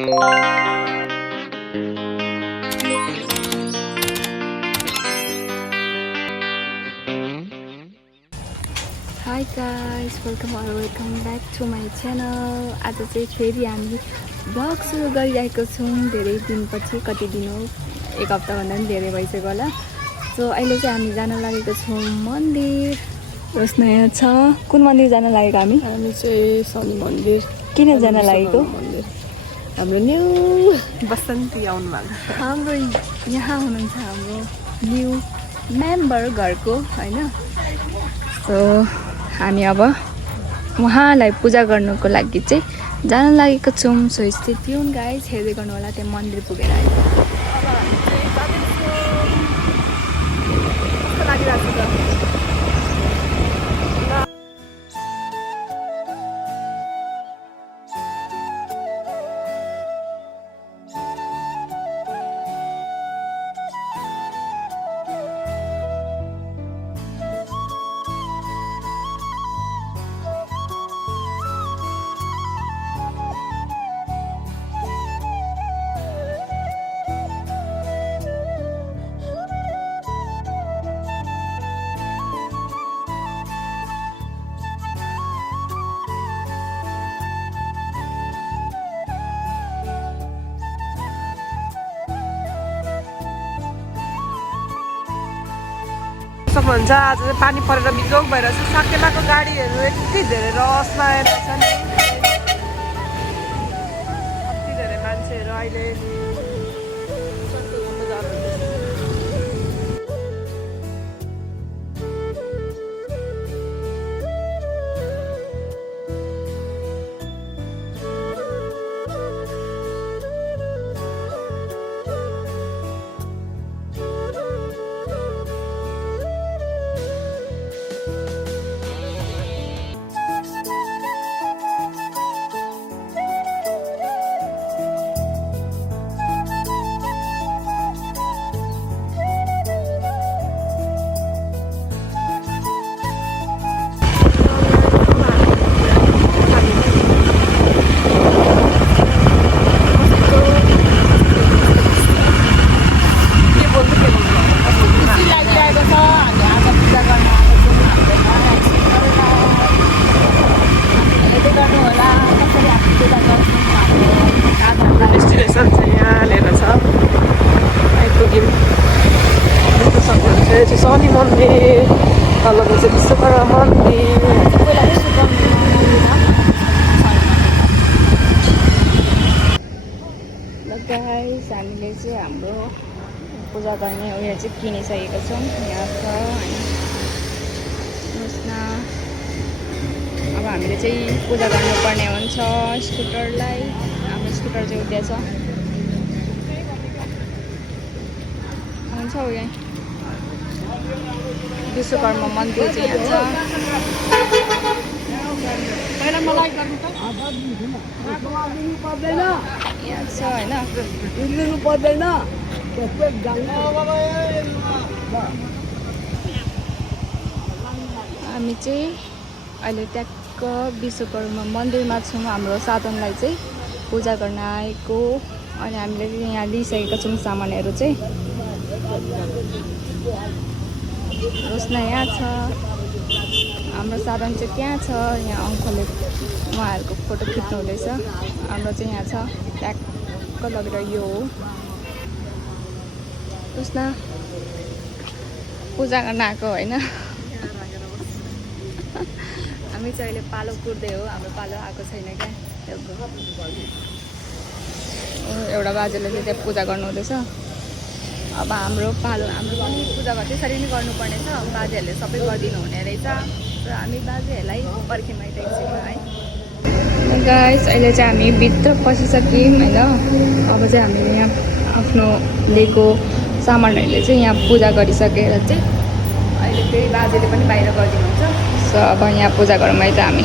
Hi guys, welcome back to my channel. आज चाहिँ फेरि हामी भ्लग सुरु गरिरहेको छौँ धेरै दिनपछि, कति दिन हो, एक हप्ताभन्दा पनि धेरै भइसक्यो होला। सो अहिले चाहिँ हामी जान लागेको छौँ मन्दिर। रोज नयाँ छ। कुन मन्दिर जान लागेको हामी? हामी चाहिँ शनि मन्दिर। किन जान लागेको? मन्दिर हाम्रो न्यू बसन्ती आउनु भएको छ। हाम्रो यहाँ हुनुहुन्छ हाम्रो न्यू मेम्बर घरको, हैन? सो हामी अब उहाँलाई पूजा गर्नुको लागि चाहिँ जान लागेको छौँ। सो स्टे ट्युन गाइस, हेर्दै गर्नु होला। त्यहाँ मन्दिर पुगेर आयो। कस्तो लागिरहेको छ त? सक्नुहुन्छ आज चाहिँ पानी परेर बिजोग भएर चाहिँ साकेलाको गाडीहरू यति धेरै रसमा आएर छ नि। कति धेरै मान्छेहरू अहिले शनि मन्दिर, तलको चाहिँ विश्वकर्मा मन्दिर। ल गाइस, हामीले चाहिँ हाम्रो पूजा गर्ने उयो चाहिँ किनिसकेको छौँ। यहाँ छ हैन, हेर्नुहोस् न। अब हामीले चाहिँ पूजा गर्नुपर्ने हुन्छ स्कुटरलाई। हाम्रो स्कुटर चाहिँ उता छ, हुन्छ उयो। विश्वकर्मा मन्दिर चाहिँ यहाँ छ। यहाँ छ होइन। हामी चाहिँ अहिले ट्याक्क विश्वकर्मा मन्दिरमा छौँ। हाम्रो साधनलाई चाहिँ पूजा गर्न आएको, अनि हामीले यहाँ लिइसकेका छौँ सामानहरू चाहिँ। हेर्नुहोस् न, यहाँ छ हाम्रो साधन चाहिँ त्यहाँ छ। यहाँ अङ्कलले उहाँहरूको फोटो खिच्नु हुँदैछ। हाम्रो चाहिँ यहाँ छ, ट्याक्क लगेर यो हो। हेर्नुहोस् न, पूजा गर्न आएको होइन। हामी चाहिँ अहिले पालो कुर्दै हो। हाम्रो पालो आएको छैन क्या। एउटा बाजेले चाहिँ त्यहाँ पूजा गर्नु हुँदैछ। अब हाम्रो पालो, हाम्रो पनि पूजा त्यसरी नै गर्नुपर्ने छ। बाजेहरूले सबै गरिदिनु हुने रहेछ। र हामी बाजेहरूलाई पर्खिँदै एकछिन है। गाइस, अहिले चाहिँ हामी भित्र पसिसक्यौँ होइन। अब चाहिँ हामीले यहाँ आफ्नो लिएको सामानहरूले चाहिँ यहाँ पूजा गरिसकेर चाहिँ अहिले फेरि बाजेले पनि बाहिर गरिदिनुहुन्छ। सो अब यहाँ पूजा गरौँ है त हामी।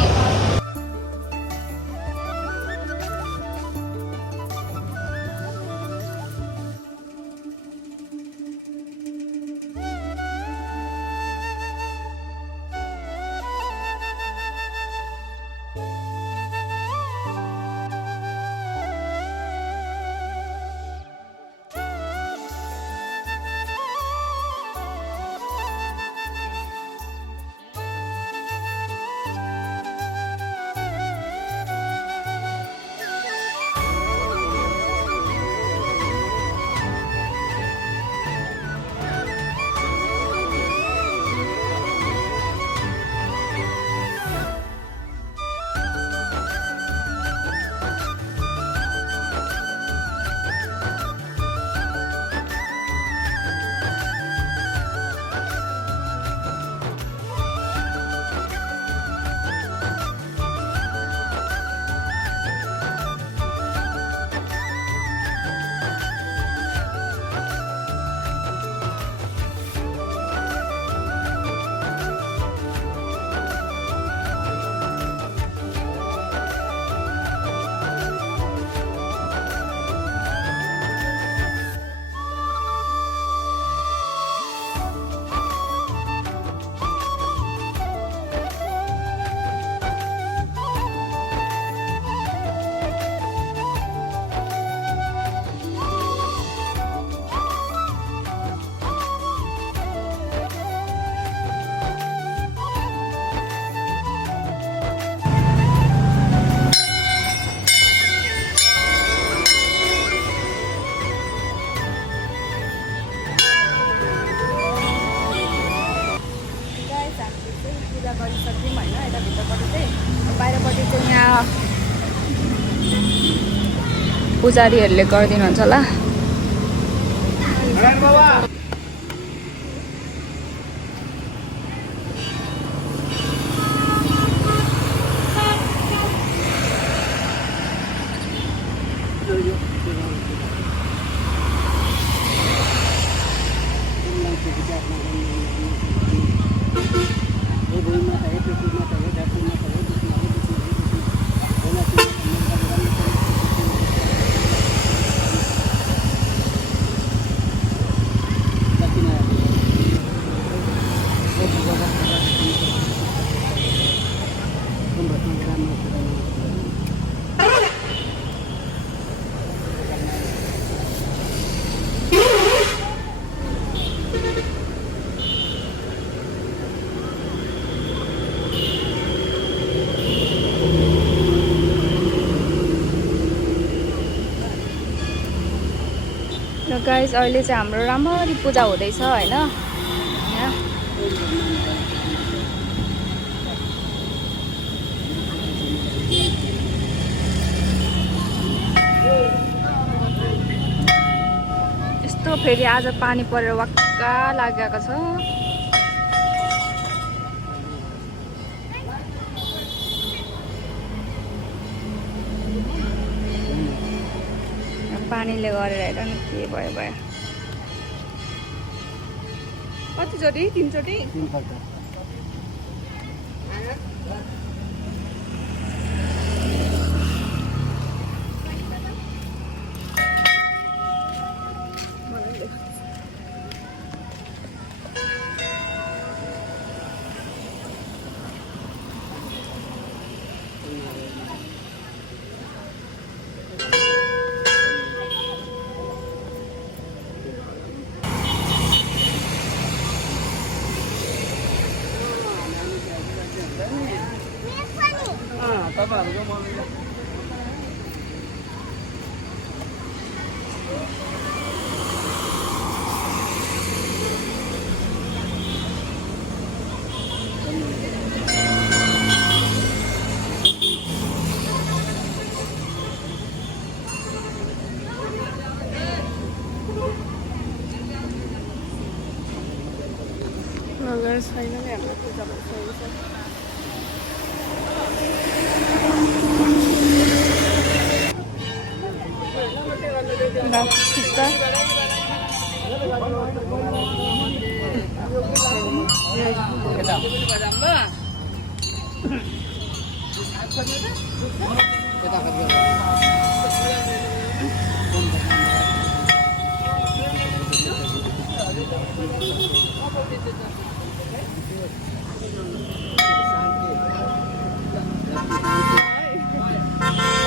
गरिदिउँ होइन यता भित्रपट्टि चाहिँ बाहिरपट्टि चाहिँ यहाँ पुजारीहरूले गरिदिनुहुन्छ होला र गाइस अहिले चाहिँ हाम्रो राम्ररी पूजा हुँदैछ होइन यहाँ यस्तो फेरि आज पानी परेर वाक्का लागेको छ पानीले गरेर हेर न के भयो भयो कतिचोटि 3 चोटि Guys, finally I'm going to put up the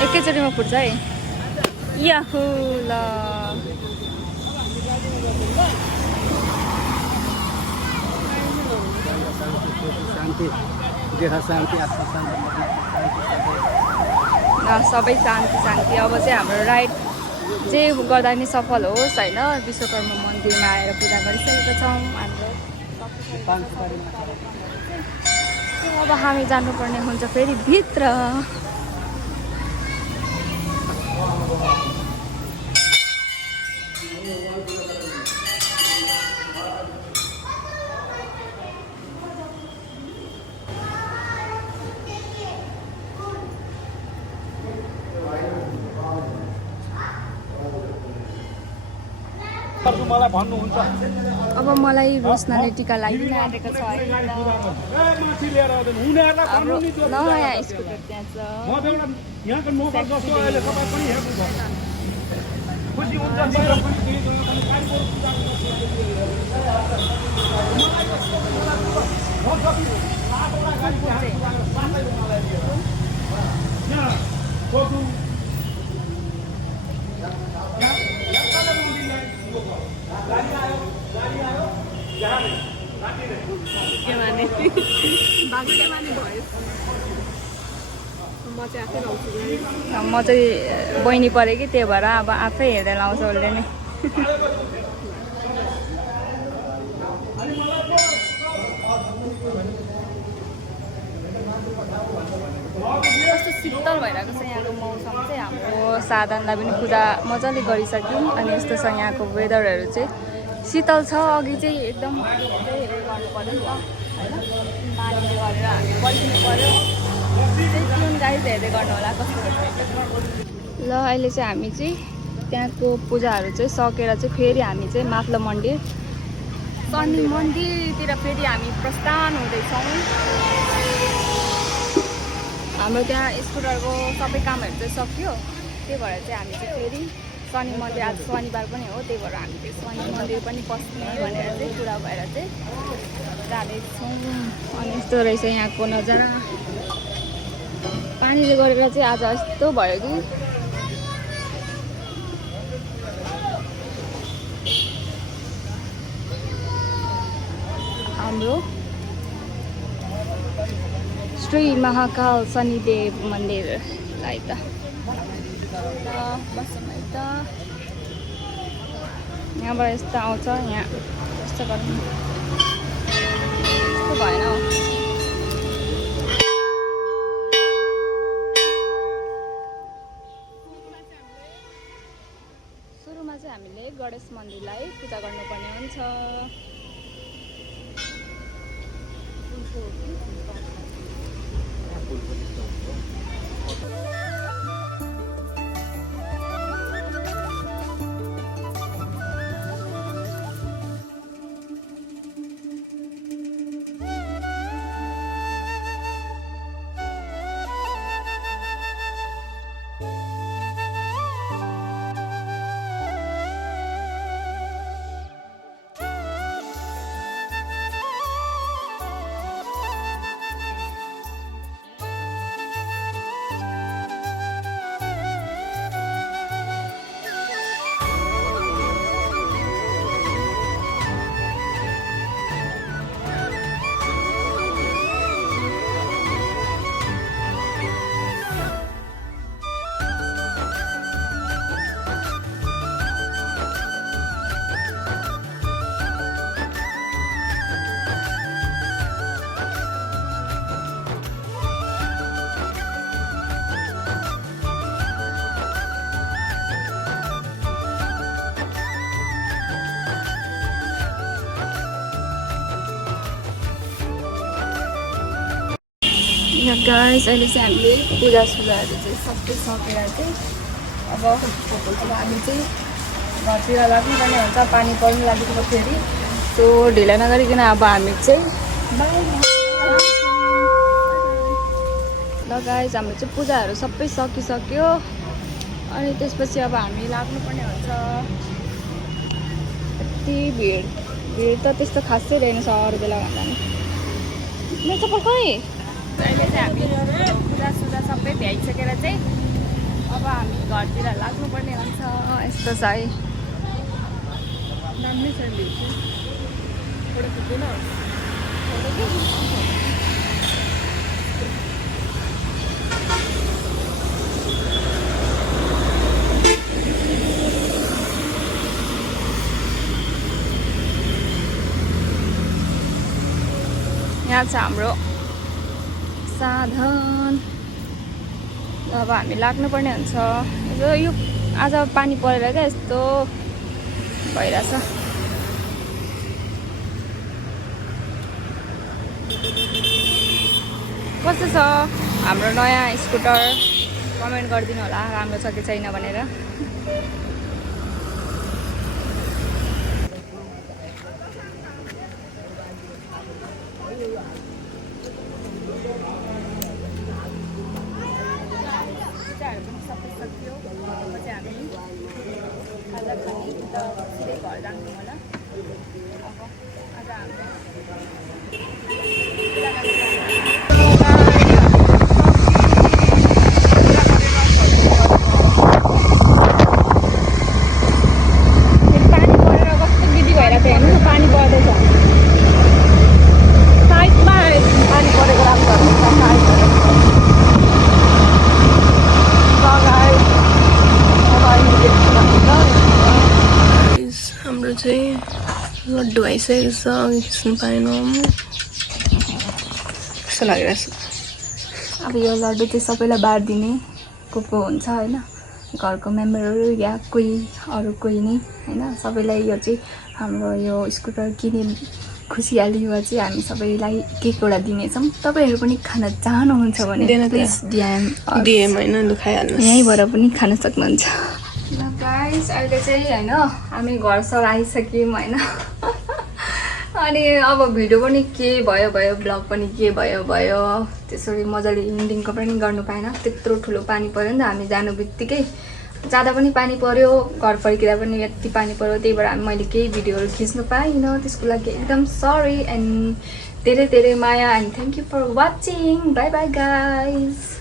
एकैचोटिमा फुट्छ है याहु ल सबै शान्ति शान्ति अब चाहिँ हाम्रो राइड जे गर्दा नि सफल होस् होइन विश्वकर्मा मन्दिरमा आएर पूजा गरिसकेका छौँ हाम्रो अब हामी जानुपर्ने हुन्छ फेरि भित्र मलाई भन्नुहुन्छ अब मलाई रोशनाले टिका लगाइदिन आँटेको छ है हाम्रो नयाँ स्कुटर त्यहाँ छ यहाँको नोकर जस्तो अहिले तपाईँ पनि हेर्नुहुन्छ खुसी हुन्छ म चाहिँ बहिनी परेँ कि त्यही भएर अब आफै हेर्दै लाउँछ उसले नै शीतल भइरहेको छ यहाँको मौसम चाहिँ। हाम्रो साधनलाई पनि पूजा मजाले गरिसक्यौँ अनि यस्तो छ यहाँको वेदरहरू चाहिँ शीतल छ। अघि चाहिँ एकदम हेरेर गर्नु पऱ्यो नि त होइन, पानीले गरेर हामी पर्खिनु पऱ्यो। त्यही गाइड हेर्दै गर्नु होला कस्तो ल। अहिले चाहिँ हामी चाहिँ त्यहाँको पूजाहरू चाहिँ सकेर चाहिँ फेरि हामी चाहिँ माथिल्लो मन्दिर शनि मन्दिरतिर फेरि हामी प्रस्थान हुँदैछौँ। हाम्रो त्यहाँ स्कुटरको सबै कामहरू चाहिँ सक्यो, त्यही भएर चाहिँ हामी चाहिँ फेरि शनि मन्दिर, आज शनिबार पनि हो त्यही भएर हामी चाहिँ शनि मन्दिर पनि पस्ने भनेर चाहिँ पुरा भएर चाहिँ जाँदैछौँ। अनि यस्तो रहेछ यहाँको नजारा। पानीले गरेर चाहिँ आज यस्तो भयो कि हाम्रो श्री महाकाल शनिदेव मन्दिरलाई त बस्छौँ है त। यहाँबाट यस्तो आउँछ, यहाँ यस्तो गर्नु यस्तो भएन हौ। सुरुमा चाहिँ हामीले गणेश मन्दिरलाई पूजा गर्नुपर्ने हुन्छ। यहाँ गाइस अहिले चाहिँ हामीले पूजासुजाहरू चाहिँ सबै सकेर चाहिँ अब हामी चाहिँ घरतिर लाग्नुपर्ने हुन्छ। पानी पर्नु लागेको फेरि त्यो ढिला नगरिकन अब हामी चाहिँ ल गाइस हाम्रो चाहिँ पूजाहरू सबै सकिसक्यो। अनि त्यसपछि अब हामी लाग्नुपर्ने हुन्छ। यति भिड त त्यस्तो खासै रहेन अरू बेला भन्दा नि। मेरो चप्पल खै। अहिले चाहिँ हामी पूजासुजा सबै भ्याइसकेर चाहिँ अब हामी घरतिर लाग्नुपर्ने हुन्छ। यस्तो छ है। दामी छ भिड चाहिँ। फोटो खिच्दैन यहाँ छ हाम्रो साधन। अब हामी लाग्नुपर्ने हुन्छ। यो आज पानी परेर क्या यस्तो भइरहेछ। कस्तो छ हाम्रो नयाँ स्कुटर कमेन्ट गरिदिनु होला राम्रो छ कि छैन भनेर। चाहिँ लड्डु आइसकेको छ, अघि खिच्नु पाएनौँ। कस्तो लागिरहेछ अब यो लड्डु चाहिँ सबैलाई बाँडिदिने को हुन्छ होइन, घरको मेम्बरहरू या कोही अरू कोही नै होइन, सबैलाई यो चाहिँ हाम्रो यो स्कुटर किने खुसियाली युवा चाहिँ हामी सबैलाई केक एउटा दिनेछौँ। तपाईँहरू पनि खान चाहनुहुन्छ भने प्लिज डिएम होइन दुखाइहाल्नु, यहीँबाट पनि खान सक्नुहुन्छ। ल गाइस अहिले चाहिँ होइन हामी घरसर आइसक्यौँ होइन। अनि अब भिडियो पनि के भयो ब्लग पनि के भयो त्यसरी मजाले इन्डिङको पनि गर्नु पाएन, त्यत्रो ठुलो पानी पऱ्यो नि त। हामी जानु बित्तिकै जाँदा पनि पानी पऱ्यो, घर फर्किँदा पनि यति पानी पऱ्यो, त्यही भएर मैले केही भिडियोहरू खिच्नु पाइनँ। त्यसको लागि एकदम सरी एन्ड धेरै धेरै माया and thank you for watching. Bye bye guys.